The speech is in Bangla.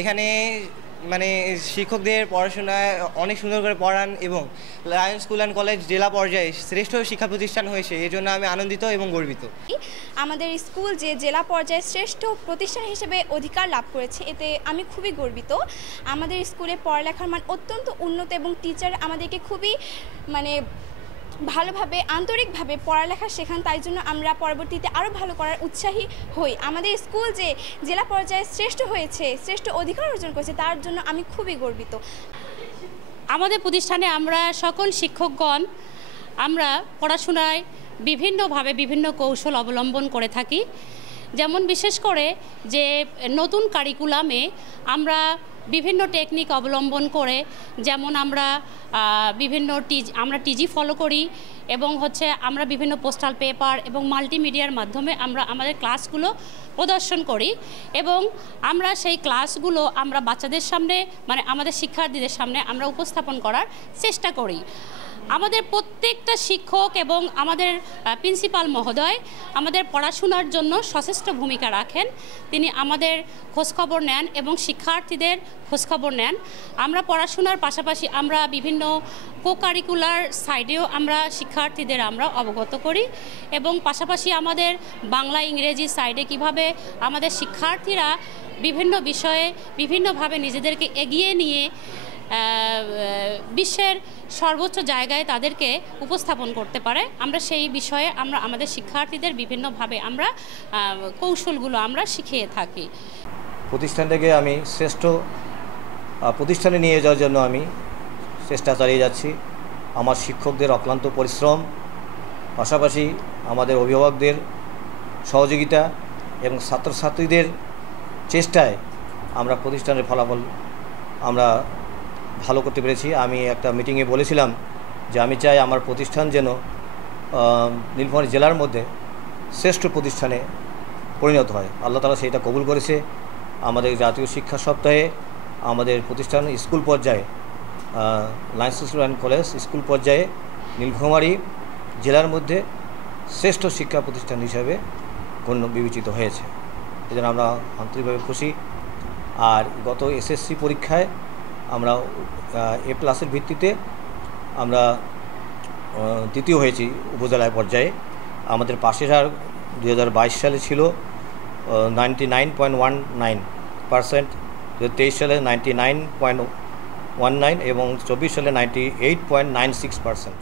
এখানে মানে শিক্ষকদের পড়াশোনায় অনেক সুন্দর করে পড়ান এবং লায়ন্স স্কুল অ্যান্ড কলেজ জেলা পর্যায়ে শ্রেষ্ঠ শিক্ষা প্রতিষ্ঠান হয়েছে, এই জন্য আমি আনন্দিত এবং গর্বিত। আমাদের স্কুল যে জেলা পর্যায়ে শ্রেষ্ঠ প্রতিষ্ঠান হিসেবে অধিকার লাভ করেছে, এতে আমি খুবই গর্বিত। আমাদের স্কুলে পড়ালেখার মান অত্যন্ত উন্নত এবং টিচার আমাদেরকে খুবই ভালোভাবে আন্তরিকভাবে পড়ালেখা শেখান, তাই জন্য আমরা পরবর্তীতে আরও ভালো করার উৎসাহী হই। আমাদের স্কুল যে জেলা পর্যায়ে শ্রেষ্ঠ হয়েছে, শ্রেষ্ঠ অধিকার অর্জন করেছে, তার জন্য আমি খুবই গর্বিত। আমাদের প্রতিষ্ঠানে আমরা সকল শিক্ষকগণ আমরা পড়াশোনায় বিভিন্নভাবে বিভিন্ন কৌশল অবলম্বন করে থাকি। যেমন বিশেষ করে যে নতুন কারিকুলামে আমরা বিভিন্ন টেকনিক অবলম্বন করে, যেমন আমরা আমরা টিজি ফলো করি এবং আমরা বিভিন্ন পোস্টাল পেপার এবং মাল্টিমিডিয়ার মাধ্যমে আমরা আমাদের ক্লাসগুলো প্রদর্শন করি এবং আমরা সেই ক্লাসগুলো আমরা বাচ্চাদের সামনে আমাদের শিক্ষার্থীদের সামনে আমরা উপস্থাপন করার চেষ্টা করি। আমাদের প্রত্যেকটা শিক্ষক এবং আমাদের প্রিন্সিপাল মহোদয় আমাদের পড়াশোনার জন্য সচেষ্ট ভূমিকা রাখেন। তিনি আমাদের খোঁজখবর নেন এবং শিক্ষার্থীদের খোঁজখবর নেন। আমরা পড়াশোনার পাশাপাশি আমরা বিভিন্ন কোকারিকুলার সাইডেও আমরা শিক্ষার্থীদের আমরা অবগত করি এবং পাশাপাশি আমাদের বাংলা ইংরেজি সাইডে কিভাবে আমাদের শিক্ষার্থীরা বিভিন্ন বিষয়ে বিভিন্নভাবে নিজেদেরকে এগিয়ে নিয়ে বিশ্বের সর্বোচ্চ জায়গায় তাদেরকে উপস্থাপন করতে পারে, আমরা সেই বিষয়ে আমরা আমাদের শিক্ষার্থীদের বিভিন্নভাবে আমরা কৌশলগুলো আমরা শিখিয়ে থাকি। প্রতিষ্ঠানটাকে আমি শ্রেষ্ঠ প্রতিষ্ঠানে নিয়ে যাওয়ার জন্য আমি চেষ্টা চালিয়ে যাচ্ছি। আমার শিক্ষকদের অক্লান্ত পরিশ্রম, পাশাপাশি আমাদের অভিভাবকদের সহযোগিতা এবং ছাত্রছাত্রীদের চেষ্টায় আমরা প্রতিষ্ঠানের ফলাফল আমরা ভালো করতে পেরেছি। আমি একটা মিটিংয়ে বলেছিলাম যে আমি চাই আমার প্রতিষ্ঠান যেন নীলফামারী জেলার মধ্যে শ্রেষ্ঠ প্রতিষ্ঠানে পরিণত হয়। আল্লাহ তাআলা সেইটা কবুল করেছে। আমাদের জাতীয় শিক্ষা সপ্তাহে আমাদের প্রতিষ্ঠান স্কুল পর্যায়ে Lions school and college school পর্যায়ে নীলফামারী জেলার মধ্যে শ্রেষ্ঠ শিক্ষা প্রতিষ্ঠান হিসাবে গণ্য বিবেচিত হয়েছে। এজন্য আমরা আন্তরিকভাবে খুশি। আর গত এসএসসি পরীক্ষায় আমরা A+-এর ভিত্তিতে আমরা দ্বিতীয় হয়েছি উপজেলা পর্যায়ে। আমাদের পাশের হার 2022 সালে ছিল 99.19%, 2023 সালে 99.19 এবং 24 সালে 98.96%।